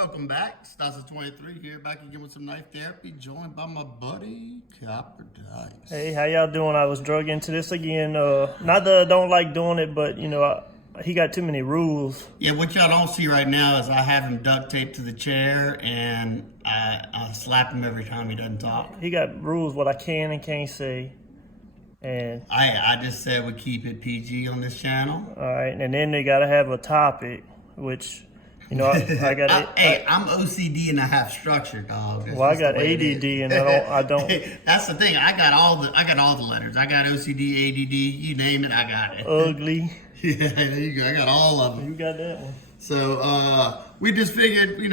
Welcome back. Stassi 23 here, back again with some knife therapy, joined by my buddy Copper Dice. Hey, how y'all doing? I was drug into this again. Not that I don't like doing it, but he got too many rules. Yeah, what y'all don't see right now is I have him duct taped to the chair, and I slap him every time he doesn't talk. He got rules what I can and can't say. And I just said we keep it PG on this channel. all right, and then they gotta have a topic, which I got. I'm OCD and I have structure, dog. Well, I got ADD and I don't. That's the thing. I got all the letters. I got OCD, ADD, you name it, I got it. Ugly. Yeah, there you go. I got all of them. You got that one. So we just figured, we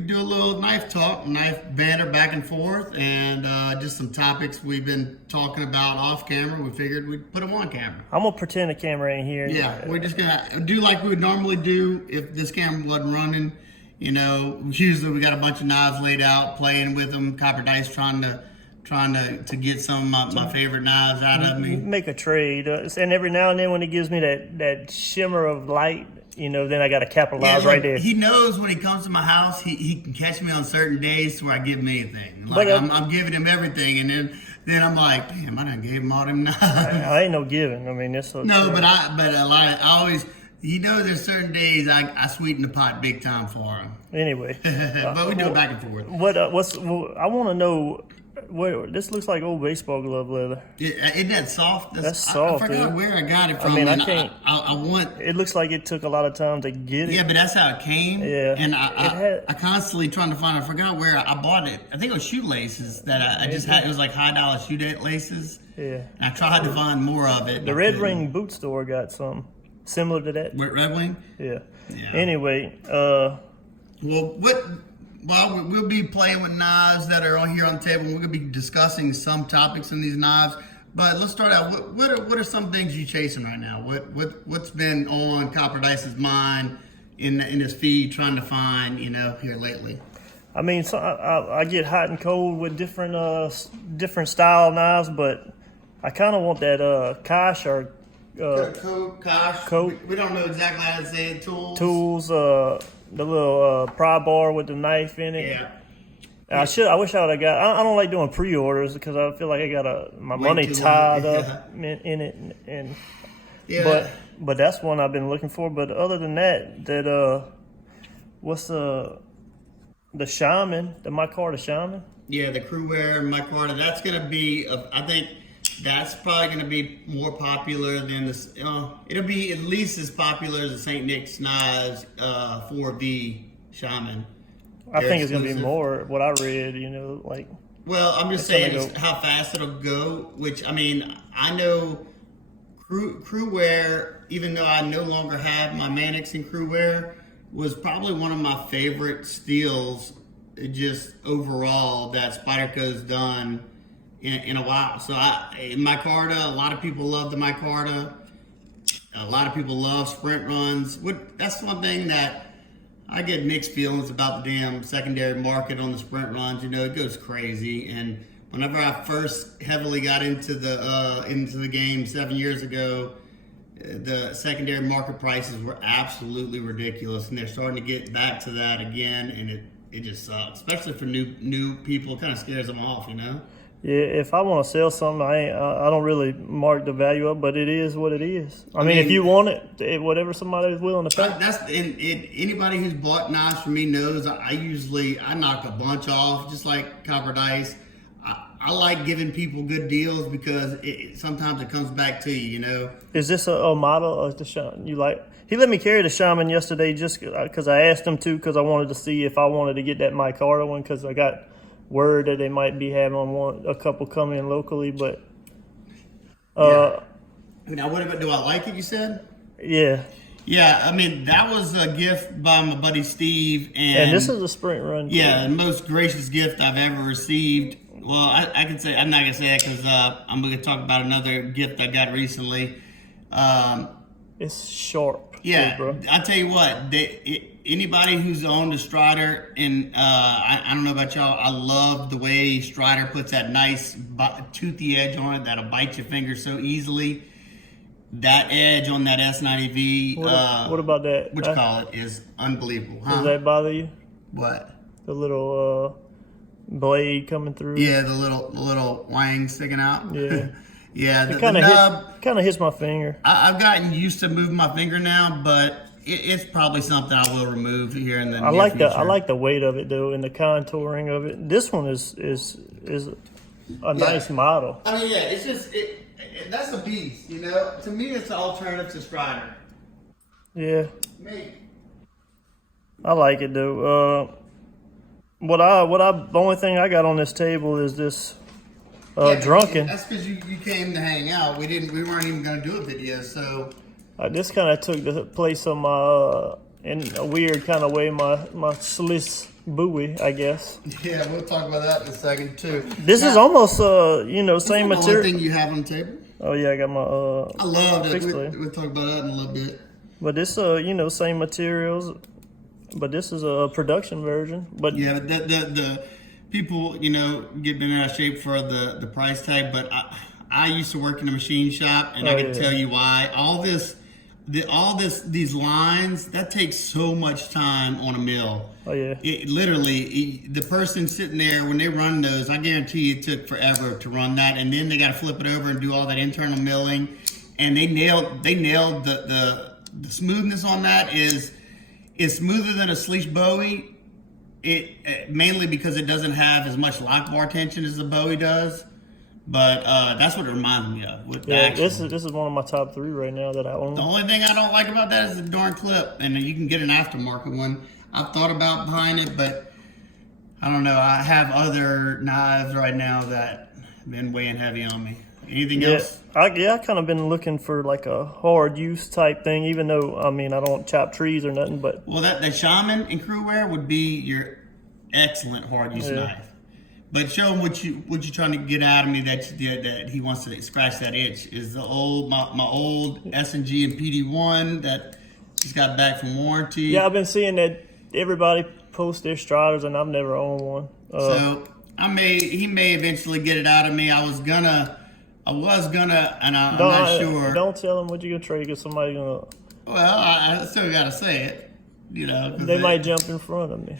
do a little knife talk, knife banter back and forth, and just some topics we've been talking about off camera. We figured we'd put them on camera. I'm gonna pretend the camera ain't here. Yeah, we're just gonna do like we would normally do if this camera wasn't running. Usually we got a bunch of knives laid out, playing with them. Copper Dice trying to get some of my favorite knives out of me. Make a trade, and every now and then when he gives me that shimmer of light, then I got to capitalize right there. He knows when he comes to my house, he can catch me on certain days where I give him anything. Like But, I'm giving him everything, and then I'm like, damn, I done gave him all them knives. I ain't no giving. I mean, that's so No, true. but I always, there's certain days I sweeten the pot big time for him. Anyway, But we do it back and forth. I want to know. This looks like old baseball glove leather. Isn't that soft? That's soft, I forgot dude. where I got it from. I mean, I and can't. I want. It looks like it took a lot of time to get it. Yeah, but that's how it came. Yeah. And It I constantly trying to find. I forgot where I bought it. I think it was shoelaces that I just had. It was like $high shoelaces. Yeah. And I tried to find more of it. The Red Ring boot store got something similar to that. Red Wing. Yeah. Yeah. Anyway, Well, we'll be playing with knives that are on here on the table. We're going to be discussing some topics in these knives. But let's start out. What are some things you chasing right now? What's been on Copper Dice's mind in his feed, trying to find here lately? I mean, so I get hot and cold with different style knives, but I kind of want that Kosh or Kosh. We don't know exactly how to say it. tools. The little pry bar with the knife in it. Yeah. I wish I would have got. I don't like doing pre-orders because I feel like I got my money too tied long, up in it, and Yeah. but that's one I've been looking for. But other than that, what's the Shaman, the Micarta Shaman? Yeah, the Crewwear Micarta. That's going to be, I think that's probably going to be more popular than this. It'll be at least as popular as the St. Nick's Knives 4V Shaman. I think it's going to be more. What I read, like. Well, I'm just saying how fast it'll go. Which I know Crewwear. Even though I no longer have my Mannix in Crewwear, was probably one of my favorite steals. Just overall that Spyderco's done in a while. So Micarta, a lot of people love the Micarta. A lot of people love sprint runs. That's one thing that I get mixed feelings about the damn secondary market on the sprint runs. It goes crazy. And whenever I first heavily got into the game 7 years ago, the secondary market prices were absolutely ridiculous, and they're starting to get back to that again, and it just sucks, especially for new people. It kind of scares them off, Yeah, if I want to sell something, I don't really mark the value up, but it is what it is. I mean, if you want it, whatever somebody is willing to pay. Anybody who's bought knives from me knows I knock a bunch off, just like Copper Dice. I like giving people good deals because sometimes it comes back to you, Is this a model of the Shaman you like? He let me carry the Shaman yesterday just because I asked him to, because I wanted to see if I wanted to get that Micarta one, because I got word that they might be having a couple come in locally, but Now, do I like it? You said? Yeah. Yeah, that was a gift by my buddy Steve, And this is a sprint run. Yeah, the most gracious gift I've ever received. Well, I can say I'm not gonna say that because I'm gonna talk about another gift I got recently. It's sharp. Yeah, too, bro. I tell you what, anybody who's owned a Strider, and I don't know about y'all, I love the way Strider puts that nice toothy edge on it that'll bite your finger so easily. That edge on that S90V, What about that? What you call it, is unbelievable. Huh? Does that bother you? What? The little blade coming through. Yeah, the little wang sticking out. Yeah. Yeah, the Kind nub. of hits my finger. I've gotten used to moving my finger now, but it's probably something I will remove here in the I near like future. the weight of it though, and the contouring of it. This one is a nice model. I mean, yeah, it's just that's a beast, you know. To me, it's an alternative to Strider. Yeah, Me. I like it though. The only thing I got on this table is this drunken. That's because you came to hang out. We weren't even going to do a video, so. This kind of took the place of my, in a weird kind of way, my Sliss buoy, I guess. Yeah, we'll talk about that in a second too. This is almost same The only material. thing you have on the table. Oh yeah, I got my I love it. fixed blade. We'll talk about that in a little bit. But this same materials, but this is a production version. But Yeah, but the people, get bent out of shape for the price tag. But I used to work in a machine shop, and I can tell you why. These lines, that takes so much time on a mill. Oh yeah. It literally, the person sitting there when they run those, I guarantee you it took forever to run that, and then they got to flip it over and do all that internal milling, and they nailed the smoothness on that is smoother than a Sliss Bowie. It mainly because it doesn't have as much lock bar tension as the Bowie does. But that's what it reminds me of. With the action. This is one of my top 3 right now that I own. The only thing I don't like about that is the darn clip, and you can get an aftermarket one. I've thought about buying it, but I don't know. I have other knives right now that have been weighing heavy on me. Anything else? I kind of been looking for like a hard use type thing, even though I don't chop trees or nothing. But Well, the Shaman and Crewwear would be your excellent hard use knife. But show him what you're trying to get out of me that he wants to scratch that itch is my old S&G and PD1 that just got back from warranty. Yeah, I've been seeing that everybody post their Striders, and I've never owned one. So he may eventually get it out of me. I was gonna, and I'm not sure. Don't tell them what you're gonna trade, because somebody's gonna. Well, I still gotta say it. They might jump in front of me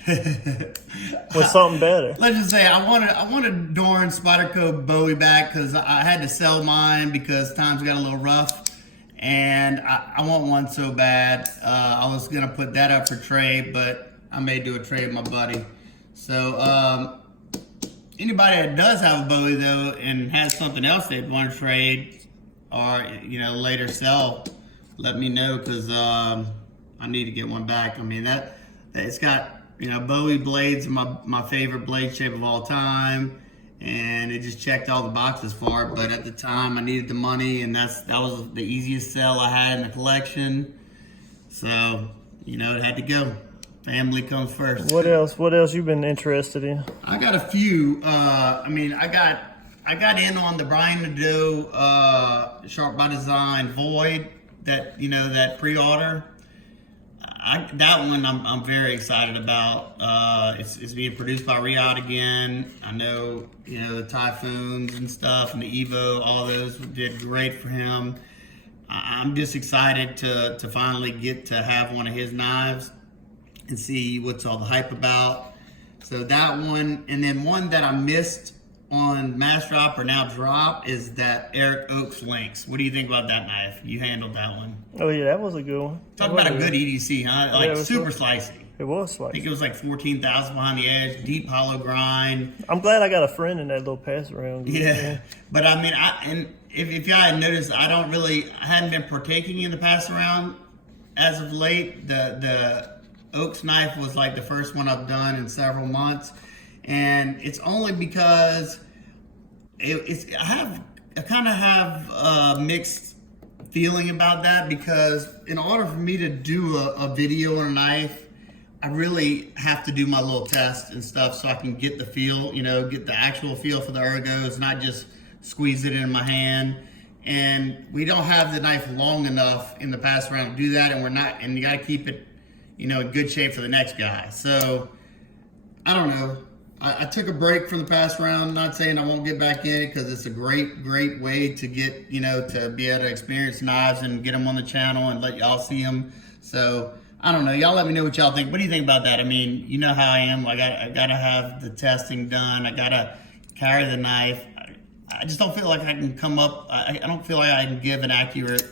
with something better. Let's just say I wanted Doran Spyderco Bowie back because I had to sell mine because times got a little rough, and I want one so bad. I was gonna put that up for trade, but I may do a trade with my buddy. So anybody that does have a Bowie though and has something else they'd want to trade or later sell, let me know because I need to get one back. I mean that it's got Bowie blades are my favorite blade shape of all time, and it just checked all the boxes for it. But at the time I needed the money, and that was the easiest sell I had in the collection. So it had to go. Family comes first. What else you been interested in? I got a few. I got in on the Brian Nadeau Sharp by Design Void that that pre-order. That one I'm very excited about. It's being produced by Riyadh again. I know the Typhoons and stuff and the Evo, all those did great for him. I'm just excited to finally get to have one of his knives and see what's all the hype about. So that one, and then one that I missed on Mass Drop or now Drop is that Eric Oaks Lynx. What do you think about that knife? You handled that one. Oh yeah, that was a good one. Talk about a good EDC, huh? Like super slicey. It was I think slicey. it was like 14,000 behind the edge, deep hollow grind. I'm glad I got a friend in that little pass around. Yeah, but I mean, if y'all had noticed, I hadn't been partaking in the pass around as of late. The Oaks knife was like the first one I've done in several months, and it's only because I kind of have a mixed feeling about that, because in order for me to do a video on a knife, I really have to do my little test and stuff so I can get the feel, get the actual feel for the ergos, not just squeeze it in my hand. And we don't have the knife long enough in the pass around to do that, and you got to keep it in good shape for the next guy. So I don't know. I took a break from the pass round. Not saying I won't get back in it, because it's a great way to get, to be able to experience knives and get them on the channel and let y'all see them. So I don't know. Y'all let me know what y'all think. What do you think about that? I mean, you know how I am. I gotta have the testing done. I gotta carry the knife. I just don't feel like I can come up. I don't feel like I can give an accurate,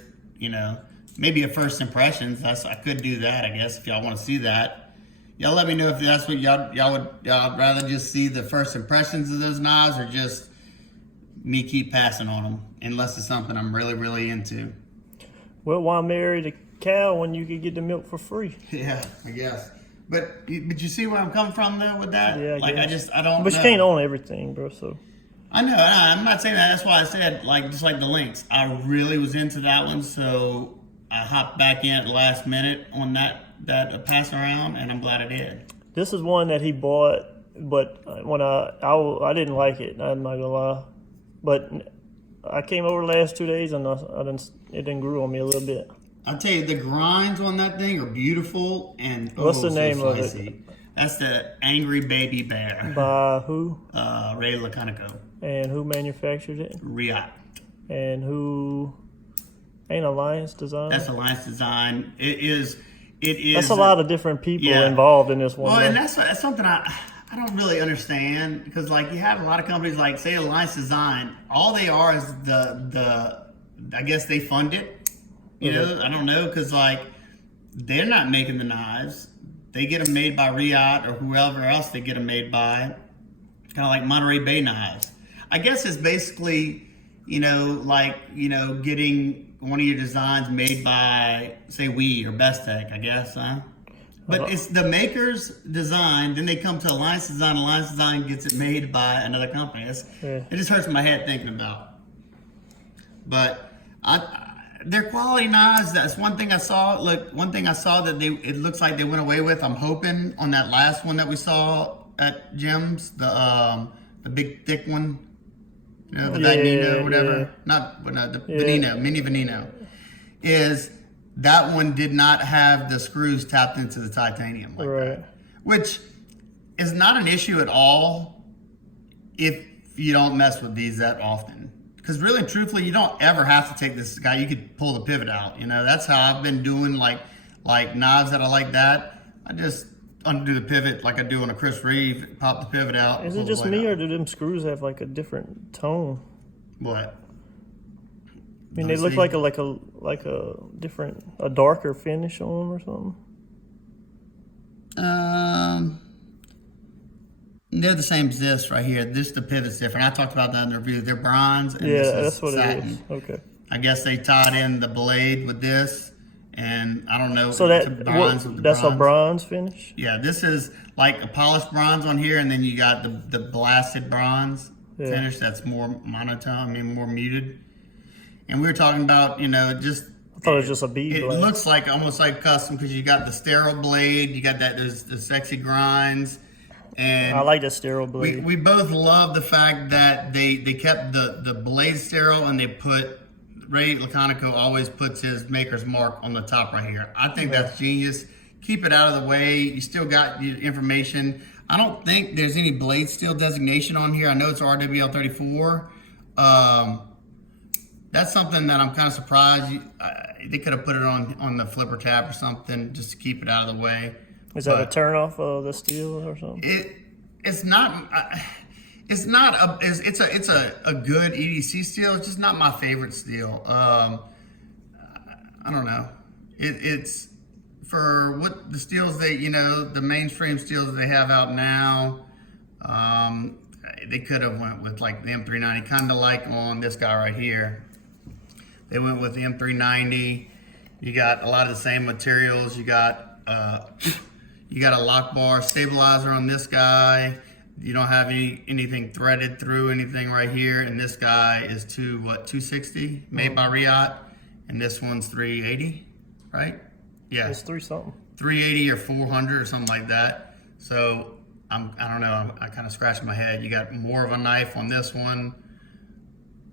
maybe a first impressions. I could do that, I guess, if y'all want to see that. Y'all let me know if that's what y'all would rather just see the first impressions of those knives, or just me keep passing on them, unless it's something I'm really, really into. Well, why marry the cow when you could get the milk for free? Yeah, I guess. But you see where I'm coming from though with that? Yeah, I don't. But you can't own everything, bro. So. I know. I'm not saying that. That's why I said just like the links. I really was into that one, so I hopped back in at the last minute on that pass around, and I'm glad I did. This is one that he bought, but when I didn't like it. I'm not gonna lie, but I came over the last 2 days and it didn't grow on me a little bit. I'll tell you, the grinds on that thing are beautiful, and what's the name so of it? That's the Angry Baby Bear. By who? Ray Laconico. And who manufactured it? Riot. And who? Ain't Alliance Design? That's Alliance Design. It is. That's a lot of different people involved in this one. Well, and that's something I don't really understand, because you have a lot of companies like, say, Alliance Design. All they are is the I guess they fund it. I don't know, because they're not making the knives. They get them made by Riot or whoever else they get them made by. Kind of like Monterey Bay knives. I guess it's basically, getting one of your designs made by, say, Weed or Bestech, I guess, huh? But it's the maker's design, then they come to Alliance Design. Alliance Design gets it made by another company. It just hurts my head thinking about. But they're quality knives. That's one thing I saw. Look, one thing I saw that it looks like they went away with. I'm hoping on that last one that we saw at Jim's, the big thick one, the Veneno or whatever. The Veneno, Mini Veneno, is that one did not have the screws tapped into the titanium that, which is not an issue at all if you don't mess with these that often. Because really and truthfully, you don't ever have to take this guy. You could pull the pivot out. That's how I've been doing like knives that I like that. I just undo the pivot like I do on a Chris Reeve, pop the pivot out. Is it just me, or do them screws have a different tone? What? I mean, they look like a different, a darker finish on them or something. They're the same as this right here. The pivot's different. I talked about that in the review. They're bronze, and that's what satin. it is. Okay. I guess they tied in the blade with this, and I don't know. So that's a bronze finish? Yeah, this is like a polished bronze on here, and then you got the blasted bronze finish that's more monotone, more muted. And we were talking about, just... I thought it was just a bead blade. It looks like almost like custom, because you got the sterile blade, you got there's the sexy grinds. And I like the sterile blade. We both love the fact that they kept the blade sterile, and they put... Ray Laconico always puts his maker's mark on the top right here. I think that's genius. Keep it out of the way. You still got your information. I don't think there's any blade steel designation on here. I know it's RWL34. That's something that I'm kind of surprised. They could have put it on the flipper tab or something just to keep it out of the way. Is that a turnoff of the steel or something? It's not. It's a good EDC steel. It's just not my favorite steel. I don't know. It's for what the steels the mainstream steels that they have out now. They could have went with the M390, kind of like on this guy right here. They went with the M390. You got a lot of the same materials. You got a lock bar stabilizer on this guy. You don't have anything threaded through anything right here. And this guy is 260, made by Riot. And this one's 380, right? Yeah. It's 380 or 400 or something like that. So I don't know. I kind of scratched my head. You got more of a knife on this one.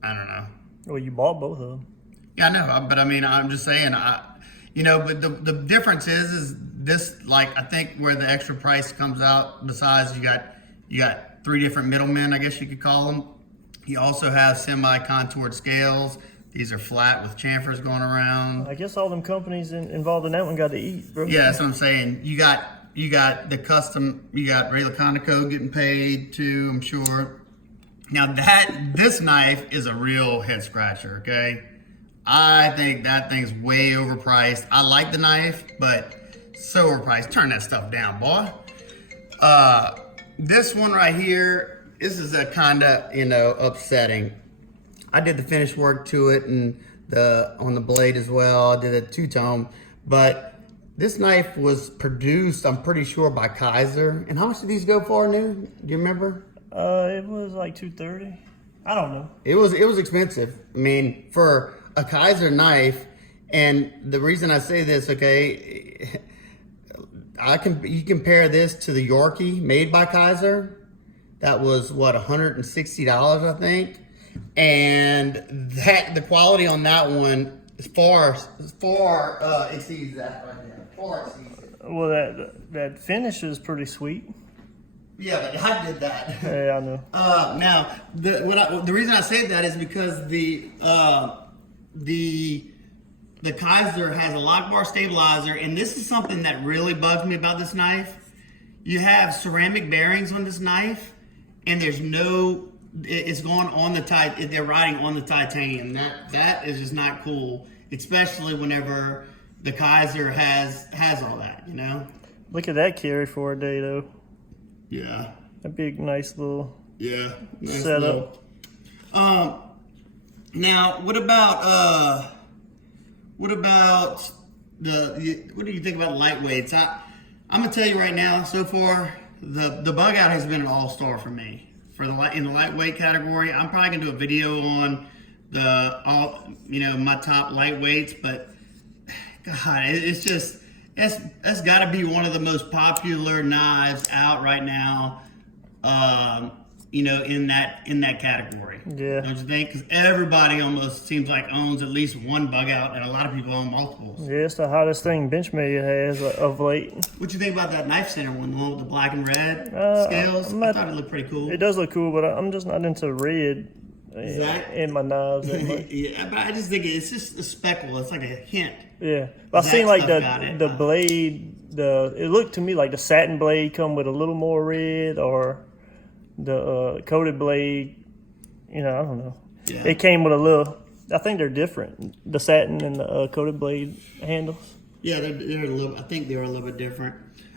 I don't know. Well, you bought both of them. Yeah, I know. But I mean, I'm just saying, but the difference is this, I think where the extra price comes out, besides you got 3 different middlemen, I guess you could call them. You also have semi-contoured scales, These are flat with chamfers going around. I guess all them companies involved in that one got to eat, bro. Yeah, that's what I'm saying. You got the custom. You got Ray Laconico getting paid too, I'm sure. Now this knife is a real head scratcher. Okay, I think that thing's way overpriced. I like the knife, but so overpriced. Turn that stuff down, boy. This one right here, this is a kind of upsetting. I did the finish work to it and on the blade as well. I did a two-tone, but this knife was produced, I'm pretty sure, by Kaiser. And how much did these go for, new? Do you remember? It was like $230. I don't know. It was expensive. I mean, for a Kaiser knife, and the reason I say this, okay, you compare this to the Yorkie made by Kaiser. That was what, $160, I think. And the quality on that one is far exceeds that right there. Far exceeds it. Well, that finish is pretty sweet. Yeah, but I did that. Yeah, I know. Now, the reason I say that is because the Kaiser has a lock bar stabilizer, and this is something that really bugs me about this knife. You have ceramic bearings on this knife, and there's no. It's going on the they're riding on the titanium. That is just not cool, especially whenever the Kaiser has all that, Look at that carry for a day, though. Yeah. A big, nice little Nice setup. Now, what about what do you think about lightweights? I'm gonna tell you right now, so far the bug out has been an all-star for me. In the lightweight category, I'm probably gonna do a video on my top lightweights, but God, it's just that's got to be one of the most popular knives out right now. In that category. Yeah. Don't you think? Because everybody almost seems like owns at least one bug out, and a lot of people own multiples. Yeah, it's the hottest thing Benchmade has of late. What you think about that Knife Center one, the one with the black and red scales? I thought it looked pretty cool. It does look cool, but I'm just not into red in my knives that much. Yeah, but I just think it's just a speckle. It's like a hint. Yeah, but I seen like the blade. It looked to me like the satin blade come with a little more red, or the coated blade. I don't know. Yeah. It came with a little. I think they're different. The satin and the coated blade handles. Yeah, they're a little. I think they're a little bit different.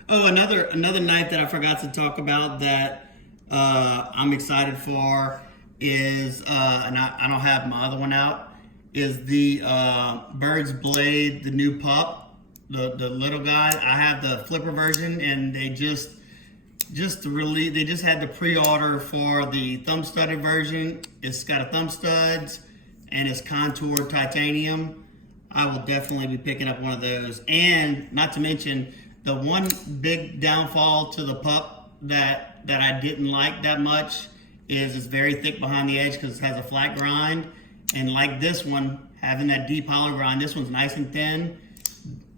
Oh, another knife that I forgot to talk about that I'm excited for is, and I don't have my other one out, is the Bird's Blade, the new pup, the little guy. I have the flipper version, and they just had the pre-order for the thumb studded version. It's got a thumb studs and it's contoured titanium. I will definitely be picking up one of those. And not to mention, the one big downfall to the pup that I didn't like that much is it's very thick behind the edge because it has a flat grind. And like this one, having that deep hollow grind, this one's nice and thin.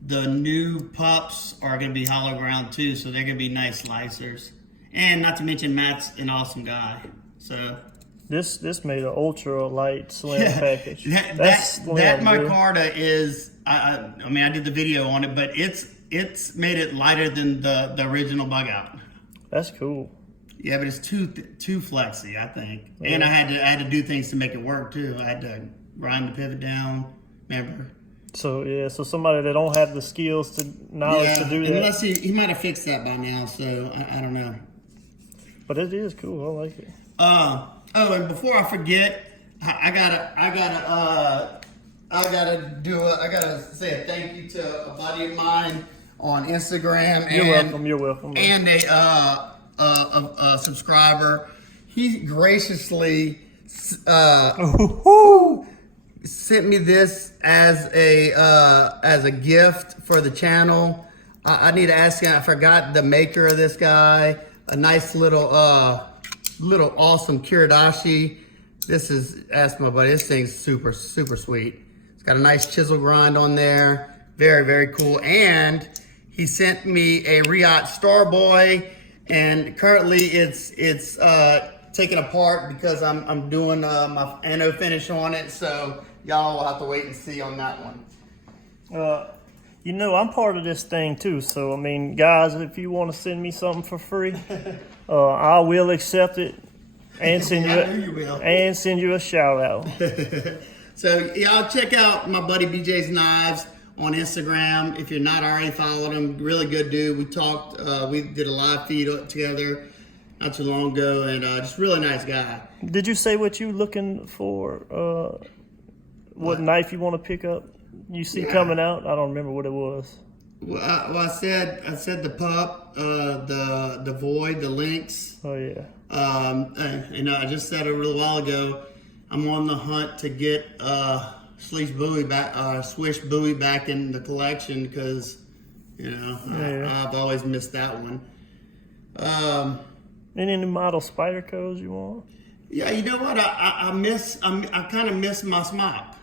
The new pups are going to be hollow ground too, so they're going to be nice slicers. And not to mention, Matt's an awesome guy. So this made an ultra light slim package. That micarta is. I did the video on it, but it's made it lighter than the original bug out. That's cool. Yeah, but it's too flexy, I think. Yeah. And I had to do things to make it work too. I had to grind the pivot down. Remember? So somebody that don't have the skills to knowledge to do that. Unless he might have fixed that by now. So I don't know. But it is cool. I like it. And before I forget, I gotta say a thank you to a buddy of mine on Instagram. You're welcome. And a subscriber. He graciously sent me this as a gift for the channel. I need to ask you. I forgot the maker of this guy. A nice little awesome Kiridashi. Ask my buddy. This thing's super sweet. It's got a nice chisel grind on there. Very, very cool. And he sent me a Riot Starboy, and currently it's taken apart because I'm doing my anno finish on it. So y'all will have to wait and see on that one. You know, I'm part of this thing too. So, I mean, guys, if you want to send me something for free, I will accept it and send I knew you will. and send you a shout out. So y'all check out my buddy BJ's Knives on Instagram. If you're not already following him, really good dude. We talked, we did a live feed together not too long ago, and just really nice guy. Did you say what you looking for? What knife you want to pick up? You see coming out? I don't remember what it was. Well, I said the pup, the void, the lynx. Oh yeah. And I just said a little while ago, I'm on the hunt to get Swish Bowie back in the collection because, you know, I've always missed that one. Any new model Spydercos you want? Yeah, you know what? I kind of miss my smock.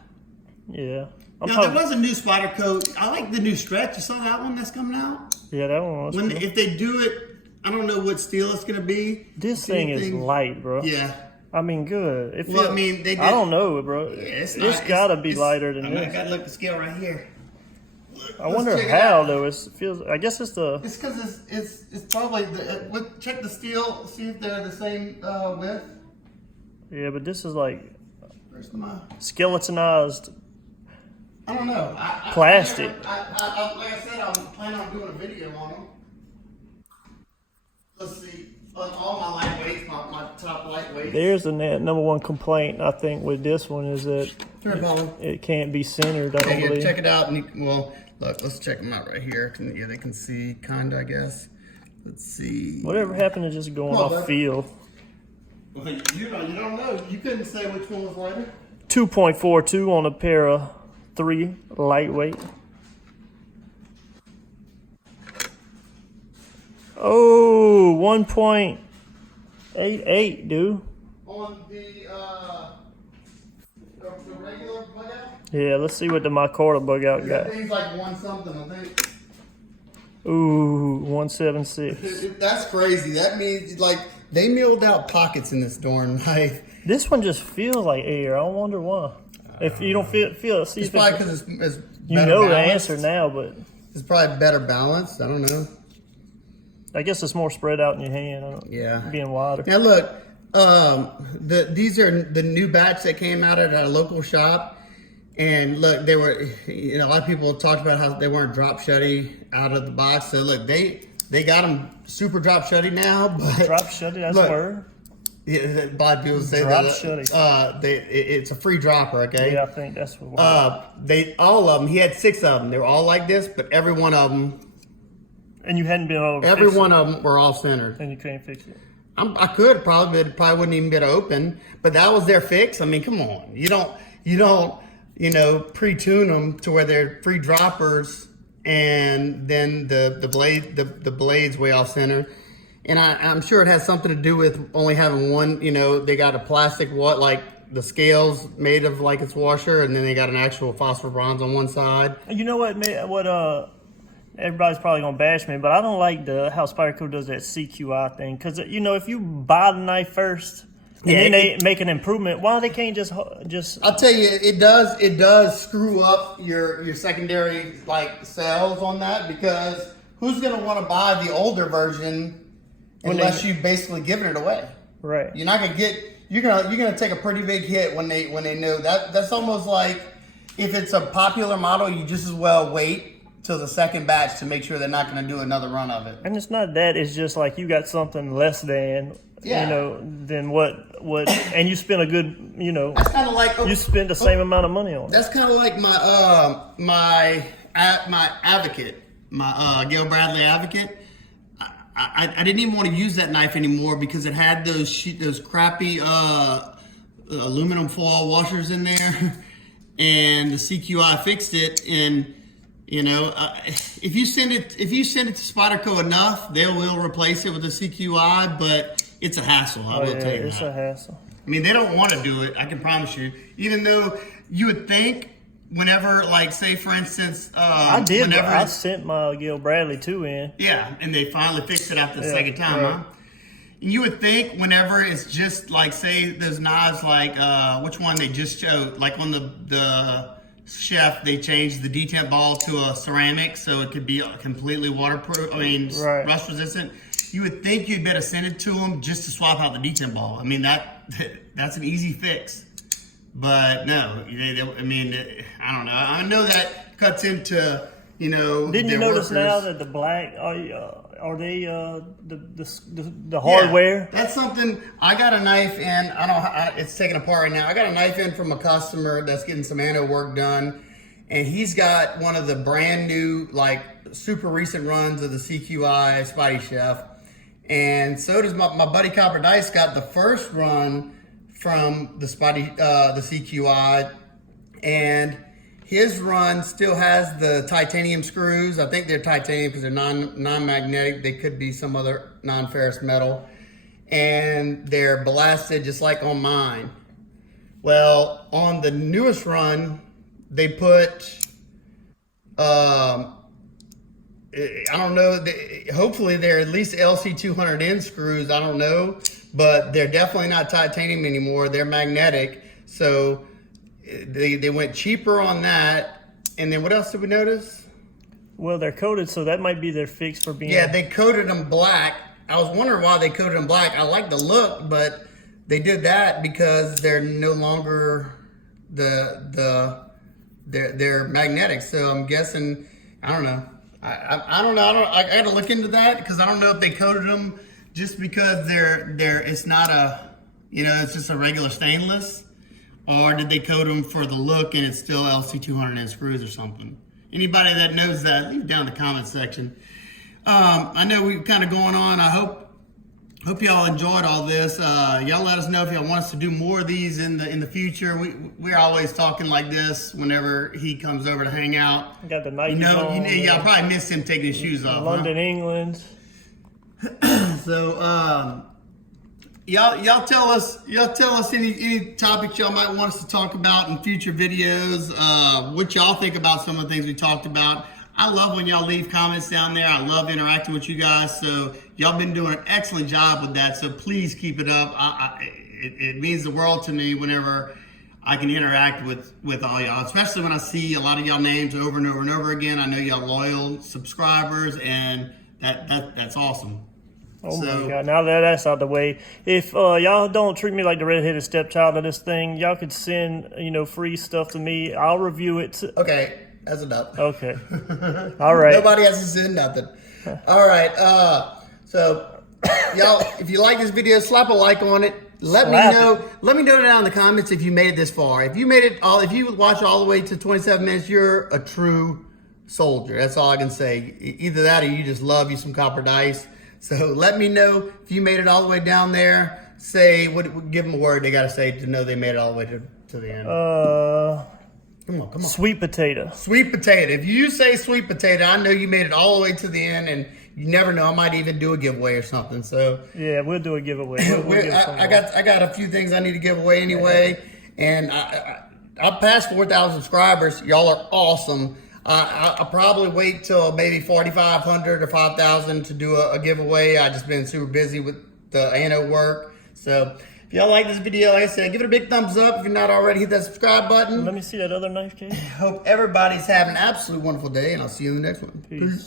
Yeah. There was a new Spyderco. I like the new stretch. You saw that one that's coming out? Yeah, that one was cool. If they do it, I don't know what steel it's going to be. This thing is light, bro. Yeah. I mean, good. Well, I mean, they did. I don't know, bro. Yeah, it's gotta be lighter than this. I gotta look at the scale right here. I wonder how though. It feels. I guess it's the. It's because it's probably the. Check the steel. See if they're the same width. Yeah, but this is like Where's my? skeletonized I don't know. plastic. Like I said, I'm planning on doing a video on them. Let's see. On all my lightweights, my top lightweights. There's the number one complaint I think with this one is that Sure, it can't be centered. I don't yeah, believe. check it out. And look, let's check them out right here. Yeah, they can see, kinda, I guess. Let's see. Whatever happened to just going off feel? Well, you don't know. You couldn't say which one was lighter. 2.42 on a pair of 3 lightweight. Oh, 1.88, dude. On the regular bug out? Yeah, let's see what the Micarta bug out got. Thing's like one something, I think. Ooh, 176. That's crazy. That means like they milled out pockets in this darn knife. This one just feels like air. I wonder why. If you don't feel it, see It's if probably because it's you better know balanced. the answer now, but It's probably better balanced. I don't know. I guess it's more spread out in your hand. Yeah. Being wider. Now look, these are the new batch that came out at a local shop, and look, they were, you know, a lot of people talked about how they weren't drop shutty out of the box. So look, they got them super drop shutty now, but Drop shutty, that's look, a word. Yeah, a lot of people say Drop that. shutty. It's a free dropper, okay? Yeah, I think that's what. All of them. He had 6 of them. They were all like this, but every one of them. And you hadn't been able to Every fix one it, of them were off centered. and you couldn't fix it. I could probably, but it probably wouldn't even be able to open. But that was their fix. I mean, come on. You don't, pre-tune them to where they're free droppers, and then the blade's way off center. And I'm sure it has something to do with only having one. You know, they got a plastic like the scales made of like its washer, and then they got an actual phosphor bronze on one side. You know what? Everybody's probably gonna bash me, but I don't like how Spyderco does that CQI thing. Because if you buy the knife first and then they make an improvement, why they can't just? I'll tell you, it does screw up your secondary like sales on that, because who's gonna want to buy the older version unless you basically giving it away? Right. You're not gonna get. You're gonna take a pretty big hit when they know that. That's almost like if it's a popular model, you just as well wait till the second batch to make sure they're not going to do another run of it. And it's not that; it's just like you got something less than, than what, and you spend a good, That's kind of like you spend the same amount of money on it. That's kind of like my Advocate, my Gail Bradley Advocate. I didn't even want to use that knife anymore because it had those crappy aluminum foil washers in there, and the CQI fixed it. And if you send it to Spyderco enough, they will replace it with a CQI, but it's a hassle. I will tell you it's that. a hassle. I mean, they don't want to do it. I can promise you. Even though you would think, whenever, like, say for instance, I did. I sent my Gil Bradley 2 in. Yeah, and they finally fixed it after the second time, right. huh? You would think whenever it's just like, say those knives, like which one they just showed, like on the chef, they changed the detent ball to a ceramic so it could be completely waterproof. I mean, Right. rust resistant. You would think you'd better send it to them just to swap out the detent ball. I mean, that's an easy fix. But no, I mean, I don't know. I know that cuts into, you know. Didn't you their notice workers. now that the black are they the hardware? Yeah, that's something. I got a knife in. I don't. It's taken apart right now. I got a knife in from a customer that's getting some anno work done, and he's got one of the brand new, like super recent runs of the CQI Spidey Chef, and so does my buddy Copper Dice got the first run from the Spidey the CQI, and his run still has the titanium screws. I think they're titanium because they're non-magnetic. They could be some other non-ferrous metal. And they're blasted just like on mine. Well, on the newest run, they put, I don't know, hopefully they're at least LC200N screws. I don't know. But they're definitely not titanium anymore. They're magnetic. So they went cheaper on that. And then what else did we notice? Well, they're coated, so that might be their fix for being. Yeah, they coated them black. I was wondering why they coated them black. I like the look, but they did that because they're no longer they're magnetic. So I'm guessing, I don't know. I don't know. I got to look into that because I don't know if they coated them just because it's not a, you know, it's just a regular stainless. Or did they coat them for the look and it's still LC200N screws or something? Anybody that knows that, leave it down in the comment section. I know we're kind of going on. I hope y'all enjoyed all this. Y'all let us know if y'all want us to do more of these in the future. We're always talking like this whenever he comes over to hang out. Got the Nike. Y'all probably missed him taking his shoes off. London, England. So y'all tell us any topics y'all might want us to talk about in future videos. What y'all think about some of the things we talked about. I love when y'all leave comments down there. I love interacting with you guys. So y'all been doing an excellent job with that. So please keep it up. It means the world to me whenever I can interact with all y'all, especially when I see a lot of y'all names over and over and over again. I know y'all loyal subscribers, and that's awesome. Oh my God! Now that that's out the way, if y'all don't treat me like the redheaded stepchild of this thing, y'all could send free stuff to me. I'll review it. Okay, that's enough. Okay. All right. Nobody has to send nothing. All right. So y'all, if you like this video, slap a like on it. Let me know down in the comments if you made it this far. If you made it if you watch all the way to 27 minutes, you're a true soldier. That's all I can say. Either that or you just love you some Copper Dice. So let me know if you made it all the way down there. Give them a word they got to say to know they made it all the way to the end. Come on. Sweet potato. Sweet potato. If you say sweet potato, I know you made it all the way to the end, and you never know. I might even do a giveaway or something. So yeah, we'll do a giveaway. I got a few things I need to give away anyway, and I passed 4,000 subscribers. Y'all are awesome. I'll probably wait till maybe 4,500 or 5,000 to do a giveaway. I just been super busy with the anno work. So if y'all like this video, like I said, give it a big thumbs up. If you're not already, hit that subscribe button. Let me see that other knife case. Hope everybody's having an absolute wonderful day, and I'll see you in the next one. Peace.